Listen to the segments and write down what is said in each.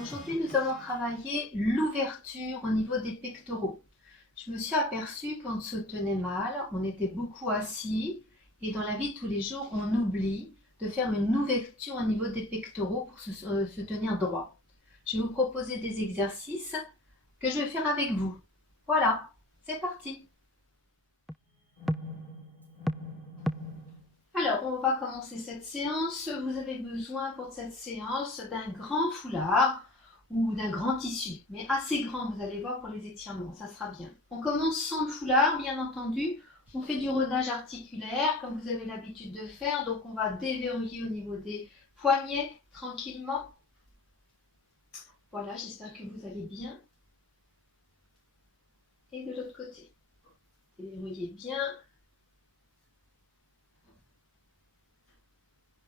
Aujourd'hui, nous allons travailler l'ouverture au niveau des pectoraux. Je me suis aperçue qu'on se tenait mal, on était beaucoup assis et dans la vie de tous les jours, on oublie de faire une ouverture au niveau des pectoraux pour se tenir droit. Je vais vous proposer des exercices que je vais faire avec vous. Voilà, c'est parti. Alors, on va commencer cette séance. Vous avez besoin pour cette séance d'un grand foulard ou d'un grand tissu, mais assez grand, vous allez voir, pour les étirements, ça sera bien. On commence sans le foulard, bien entendu. On fait du rodage articulaire, comme vous avez l'habitude de faire. Donc, on va déverrouiller au niveau des poignets, tranquillement. Voilà, j'espère que vous allez bien. Et de l'autre côté, déverrouillez bien.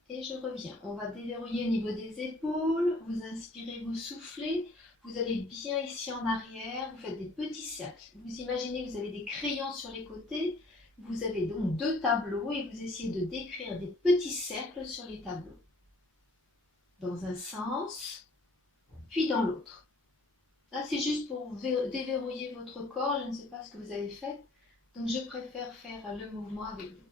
Et je reviens. On va déverrouiller au niveau des épaules. Vous inspirez, vous soufflez. Vous allez bien ici en arrière. Vous faites des petits cercles. Vous imaginez que vous avez des crayons sur les côtés. Vous avez donc deux tableaux et vous essayez de décrire des petits cercles sur les tableaux. Dans un sens, puis dans l'autre. Là, c'est juste pour déverrouiller votre corps. Je ne sais pas ce que vous avez fait. Donc, je préfère faire le mouvement avec vous.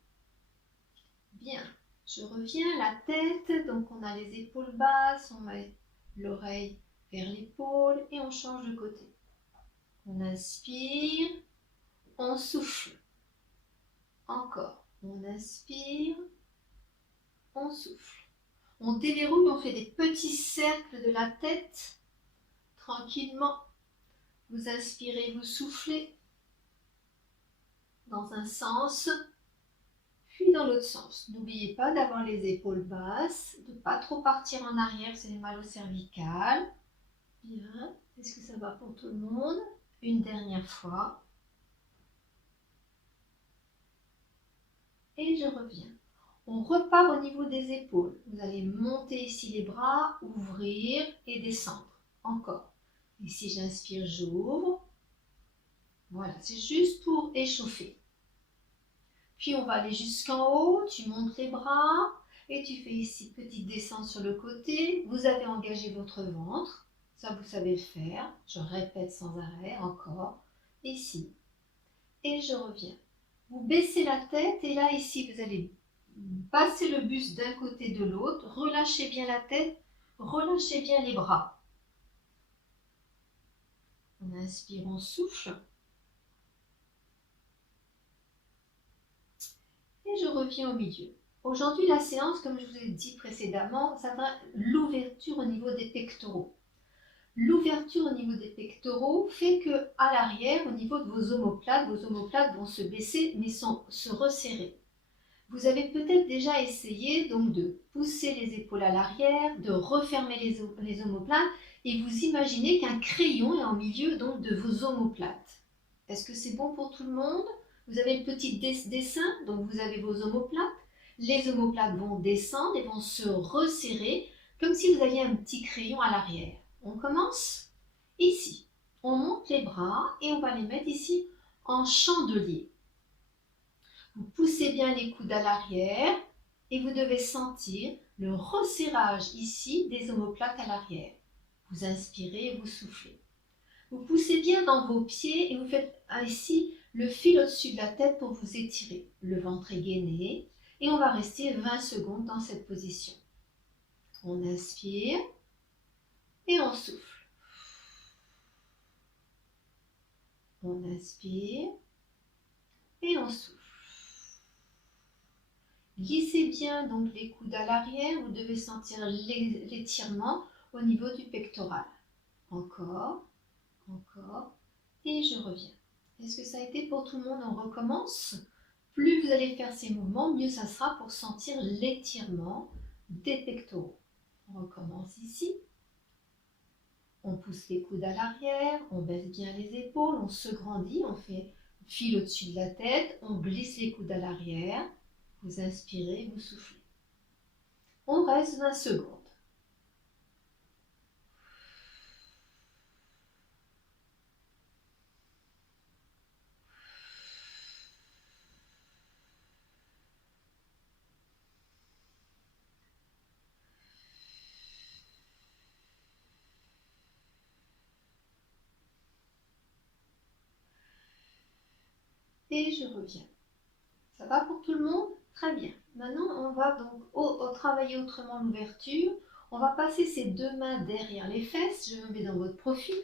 Bien. Je reviens, la tête, donc on a les épaules basses, on met l'oreille vers l'épaule et on change de côté. On inspire, on souffle. Encore, on inspire, on souffle. On déverrouille, on fait des petits cercles de la tête, tranquillement. Vous inspirez, vous soufflez dans un sens, puis dans l'autre sens. N'oubliez pas d'avoir les épaules basses, de ne pas trop partir en arrière, c'est mal au cervical. Bien, est-ce que ça va pour tout le monde? Une dernière fois. Et je reviens. On repart au niveau des épaules. Vous allez monter ici les bras, ouvrir et descendre. Encore. Ici, j'inspire, j'ouvre. Voilà, c'est juste pour échauffer. Puis, on va aller jusqu'en haut. Tu montes les bras et tu fais ici petite descente sur le côté. Vous avez engagé votre ventre. Ça, vous savez le faire. Je répète sans arrêt. Encore. Ici. Et je reviens. Vous baissez la tête et là, ici, vous allez passer le buste d'un côté de l'autre. Relâchez bien la tête. Relâchez bien les bras. On inspire, on souffle. Et je reviens au milieu. Aujourd'hui, la séance, comme je vous ai dit précédemment, ça va l'ouverture au niveau des pectoraux. L'ouverture au niveau des pectoraux fait que à l'arrière, au niveau de vos omoplates vont se baisser mais se resserrer. Vous avez peut-être déjà essayé donc de pousser les épaules à l'arrière, de refermer les omoplates et vous imaginez qu'un crayon est en milieu donc de vos omoplates. Est-ce que c'est bon pour tout le monde? Vous avez le petit dessin, donc vous avez vos omoplates. Les omoplates vont descendre et vont se resserrer comme si vous aviez un petit crayon à l'arrière. On commence ici. On monte les bras et on va les mettre ici en chandelier. Vous poussez bien les coudes à l'arrière et vous devez sentir le resserrage ici des omoplates à l'arrière. Vous inspirez et vous soufflez. Vous poussez bien dans vos pieds et vous faites ici le fil au-dessus de la tête pour vous étirer. Le ventre est gainé et on va rester 20 secondes dans cette position. On inspire et on souffle. On inspire et on souffle. Glissez bien donc les coudes à l'arrière, vous devez sentir l'étirement au niveau du pectoral. Encore, encore, et je reviens. Est-ce que ça a été pour tout le monde? On recommence. Plus vous allez faire ces mouvements, mieux ça sera pour sentir l'étirement des pectoraux. On recommence ici. On pousse les coudes à l'arrière, on baisse bien les épaules, on se grandit, on fait fil au-dessus de la tête, on glisse les coudes à l'arrière. Vous inspirez, vous soufflez. On reste 20 secondes. et je reviens. Ça va pour tout le monde? Très bien. Maintenant, on va donc travailler autrement l'ouverture. On va passer ses deux mains derrière les fesses. Je me mets dans votre profil,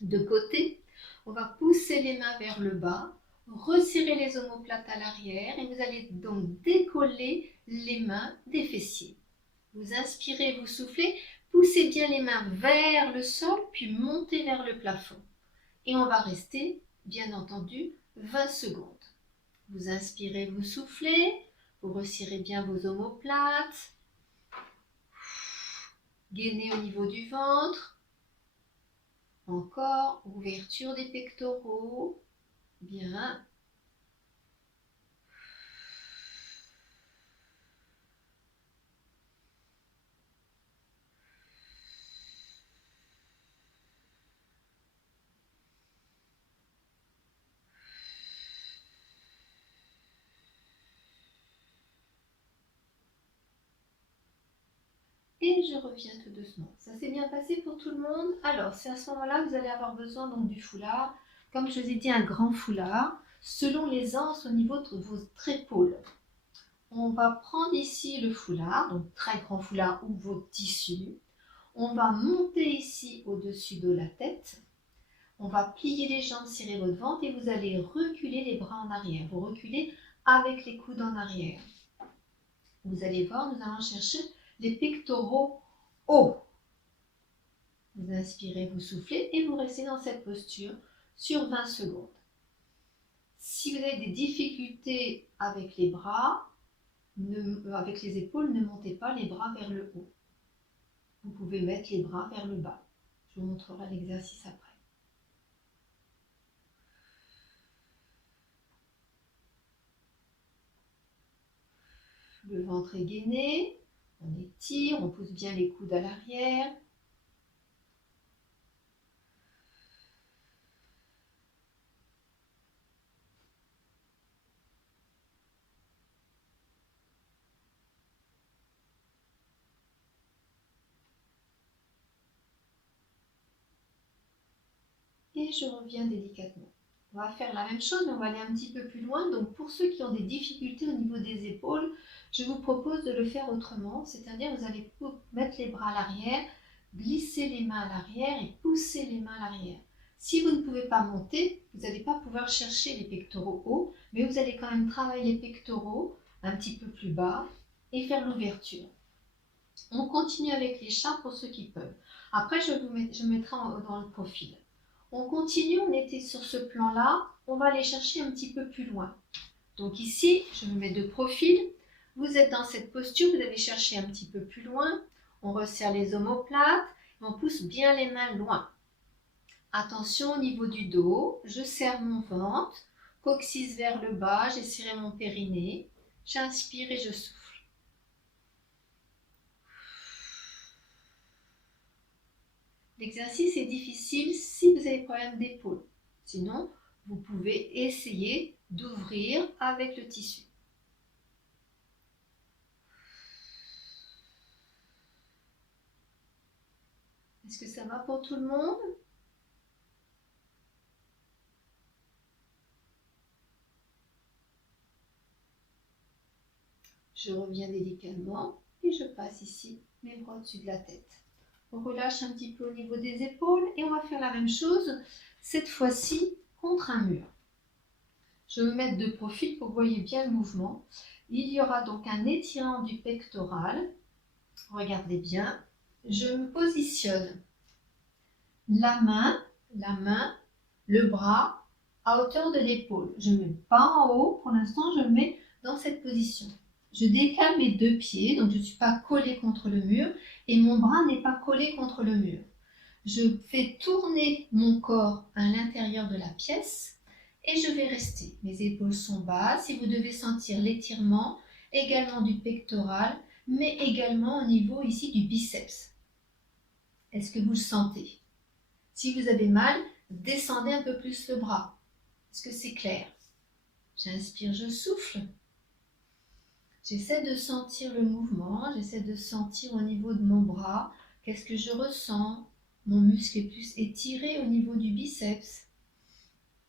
de côté. On va pousser les mains vers le bas, resserrer les omoplates à l'arrière et vous allez donc décoller les mains des fessiers. Vous inspirez, vous soufflez, poussez bien les mains vers le sol, puis montez vers le plafond. Et on va rester, bien entendu, 20 secondes. Vous inspirez, vous soufflez, vous resserrez bien vos omoplates, gainez au niveau du ventre, encore, ouverture des pectoraux, bien. Et je reviens tout doucement. Ça s'est bien passé pour tout le monde. Alors, c'est à ce moment-là que vous allez avoir besoin donc du foulard. Comme je vous ai dit, un grand foulard, selon les anses au niveau de votre épaule. On va prendre ici le foulard, donc très grand foulard ou votre tissu. On va monter ici au-dessus de la tête. On va plier les jambes, serrer votre ventre et vous allez reculer les bras en arrière. Vous reculez avec les coudes en arrière. Vous allez voir, nous allons chercher les pectoraux hauts. Vous inspirez, vous soufflez et vous restez dans cette posture sur 20 secondes. Si vous avez des difficultés avec les bras, avec les épaules, ne montez pas les bras vers le haut. Vous pouvez mettre les bras vers le bas. Je vous montrerai l'exercice après. Le ventre est gainé, on étire, on pousse bien les coudes à l'arrière. Et je reviens délicatement. On va faire la même chose, mais on va aller un petit peu plus loin. Donc pour ceux qui ont des difficultés au niveau des épaules, je vous propose de le faire autrement. C'est-à-dire vous allez mettre les bras à l'arrière, glisser les mains à l'arrière et pousser les mains à l'arrière. Si vous ne pouvez pas monter, vous n'allez pas pouvoir chercher les pectoraux hauts, mais vous allez quand même travailler les pectoraux un petit peu plus bas et faire l'ouverture. On continue avec les chats pour ceux qui peuvent. Après, je mettrai dans le profil. On continue, on était sur ce plan-là, on va aller chercher un petit peu plus loin. Donc ici, je me mets de profil. Vous êtes dans cette posture, vous allez chercher un petit peu plus loin. On resserre les omoplates, on pousse bien les mains loin. Attention au niveau du dos, je serre mon ventre, coccyx vers le bas, j'ai serré mon périnée. J'inspire et je souffle. L'exercice est difficile si vous avez des problèmes d'épaule. Sinon, vous pouvez essayer d'ouvrir avec le tissu. Est-ce que ça va pour tout le monde? Je reviens délicatement et je passe ici mes bras au-dessus de la tête. On relâche un petit peu au niveau des épaules et on va faire la même chose, cette fois-ci contre un mur. Je vais me mettre de profil pour que vous voyez bien le mouvement. Il y aura donc un étirement du pectoral. Regardez bien. Je me positionne. La main, le bras à hauteur de l'épaule. Je ne me mets pas en haut. Pour l'instant, je me mets dans cette position. Je décale mes deux pieds, donc je ne suis pas collée contre le mur et mon bras n'est pas collé contre le mur. Je fais tourner mon corps à l'intérieur de la pièce et je vais rester. Mes épaules sont basses et vous devez sentir l'étirement également du pectoral, mais également au niveau ici du biceps. Est-ce que vous le sentez? Si vous avez mal, descendez un peu plus le bras. Est-ce que c'est clair? J'inspire, je souffle. J'essaie de sentir le mouvement, j'essaie de sentir au niveau de mon bras, qu'est-ce que je ressens? Mon muscle est plus étiré au niveau du biceps.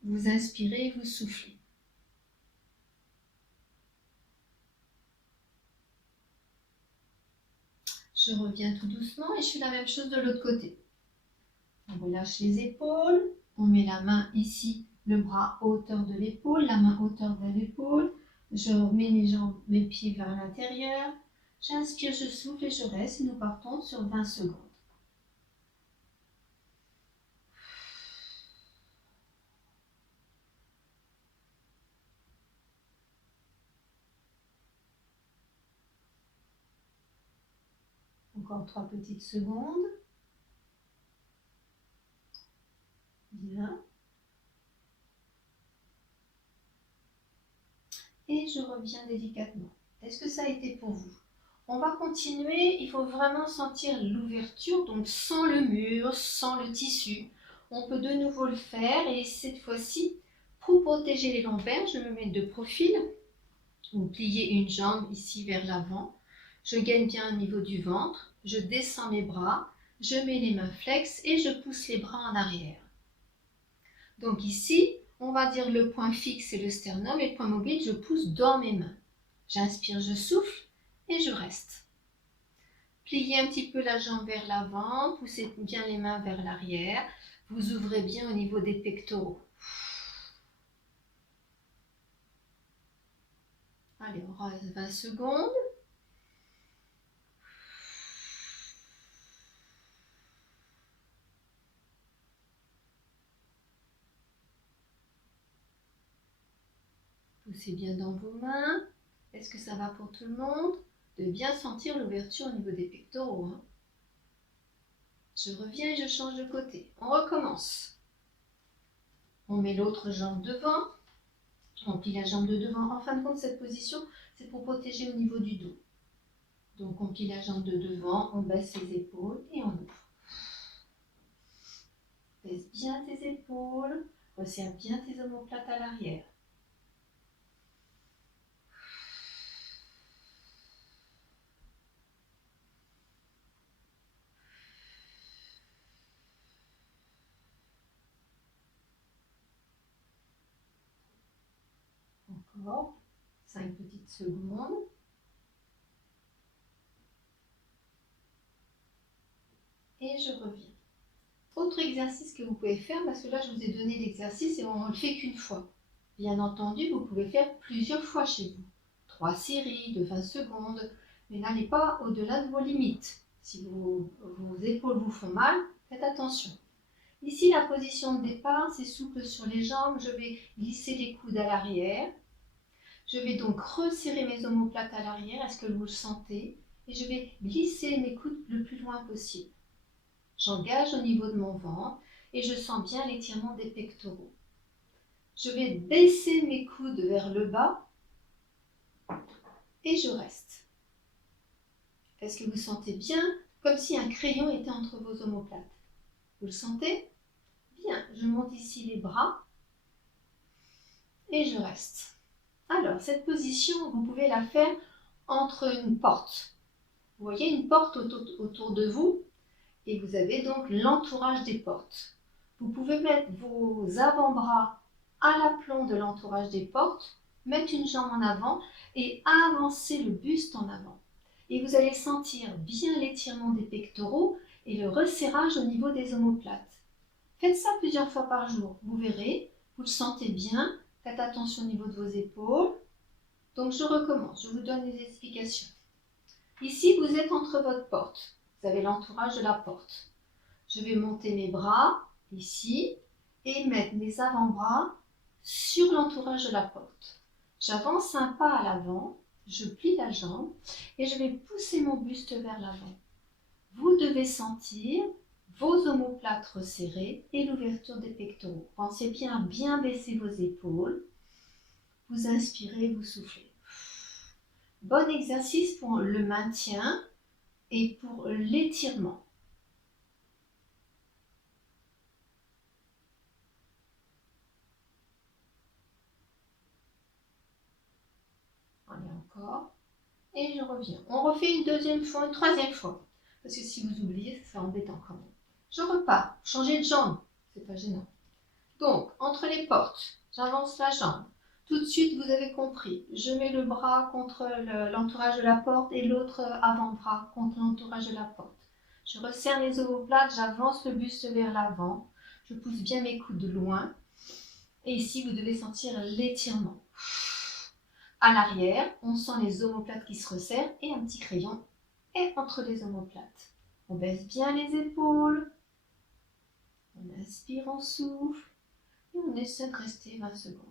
Vous inspirez, vous soufflez. Je reviens tout doucement et je fais la même chose de l'autre côté. On relâche les épaules, on met la main ici, le bras à hauteur de l'épaule, la main à hauteur de l'épaule. Je remets mes jambes, mes pieds vers l'intérieur. J'inspire, je souffle et je reste et nous partons sur 20 secondes. Encore 3 petites secondes. Bien. Et je reviens délicatement. Est-ce que ça a été pour vous? On va continuer, il faut vraiment sentir l'ouverture, donc sans le mur, sans le tissu. On peut de nouveau le faire et cette fois-ci, pour protéger les lombaires, je me mets de profil. Vous pliez une jambe ici vers l'avant. Je gagne bien au niveau du ventre. Je descends mes bras. Je mets les mains flex et je pousse les bras en arrière. Donc ici, on va dire le point fixe c'est le sternum et le point mobile, je pousse dans mes mains. J'inspire, je souffle et je reste. Pliez un petit peu la jambe vers l'avant, poussez bien les mains vers l'arrière. Vous ouvrez bien au niveau des pectoraux. Allez, on reste 20 secondes. Poussez bien dans vos mains. Est-ce que ça va pour tout le monde? De bien sentir l'ouverture au niveau des pectoraux. Hein. Je reviens et je change de côté. On recommence. On met l'autre jambe devant. On plie la jambe de devant. En fin de compte, cette position, c'est pour protéger au niveau du dos. Donc, on plie la jambe de devant, on baisse les épaules et on ouvre. Baisse bien tes épaules. Resserre bien tes omoplates à l'arrière. Encore 5 petites secondes. Et je reviens. Autre exercice que vous pouvez faire, parce que là je vous ai donné l'exercice et on ne le fait qu'une fois. Bien entendu, vous pouvez faire plusieurs fois chez vous. 3 séries de 20 secondes, mais n'allez pas au-delà de vos limites. Si vos épaules vous font mal, faites attention. Ici, la position de départ, c'est souple sur les jambes. Je vais glisser les coudes à l'arrière. Je vais donc resserrer mes omoplates à l'arrière. Est-ce que vous le sentez? Et je vais glisser mes coudes le plus loin possible. J'engage au niveau de mon ventre et je sens bien l'étirement des pectoraux. Je vais baisser mes coudes vers le bas et je reste. Est-ce que vous sentez bien comme si un crayon était entre vos omoplates? Vous le sentez? Bien, je monte ici les bras et je reste. Alors, cette position, vous pouvez la faire entre une porte. Vous voyez une porte autour de vous et vous avez donc l'entourage des portes. Vous pouvez mettre vos avant-bras à l'aplomb de l'entourage des portes, mettre une jambe en avant et avancer le buste en avant. Et vous allez sentir bien l'étirement des pectoraux et le resserrage au niveau des omoplates. Faites ça plusieurs fois par jour. Vous verrez, vous le sentez bien. Faites attention au niveau de vos épaules. Donc je recommence, je vous donne les explications. Ici, vous êtes entre votre porte. Vous avez l'entourage de la porte. Je vais monter mes bras ici et mettre mes avant-bras sur l'entourage de la porte. J'avance un pas à l'avant, je plie la jambe et je vais pousser mon buste vers l'avant. Vous devez sentir vos omoplates resserrées et l'ouverture des pectoraux. Pensez bien à bien baisser vos épaules. Vous inspirez, vous soufflez. Bon exercice pour le maintien et pour l'étirement. Allez, encore. Et je reviens. On refait une deuxième fois, une troisième fois. Parce que si vous oubliez, c'est embêtant quand même. Je repars. Changer de jambe. C'est pas gênant. Donc, entre les portes, j'avance la jambe. Tout de suite, vous avez compris. Je mets le bras contre l'entourage de la porte et l'autre avant-bras contre l'entourage de la porte. Je resserre les omoplates, j'avance le buste vers l'avant. Je pousse bien mes coudes loin. Et ici, vous devez sentir l'étirement. À l'arrière, on sent les omoplates qui se resserrent et un petit crayon est entre les omoplates. On baisse bien les épaules. On inspire, on souffle. Et on essaie de rester 20 secondes.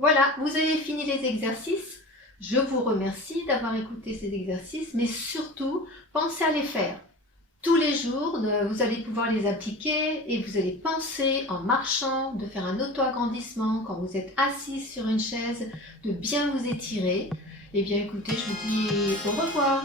Voilà, vous avez fini les exercices. Je vous remercie d'avoir écouté ces exercices, mais surtout, pensez à les faire. Tous les jours, vous allez pouvoir les appliquer et vous allez penser en marchant, de faire un auto-agrandissement quand vous êtes assis sur une chaise, de bien vous étirer. Eh bien écoutez, je vous dis au revoir.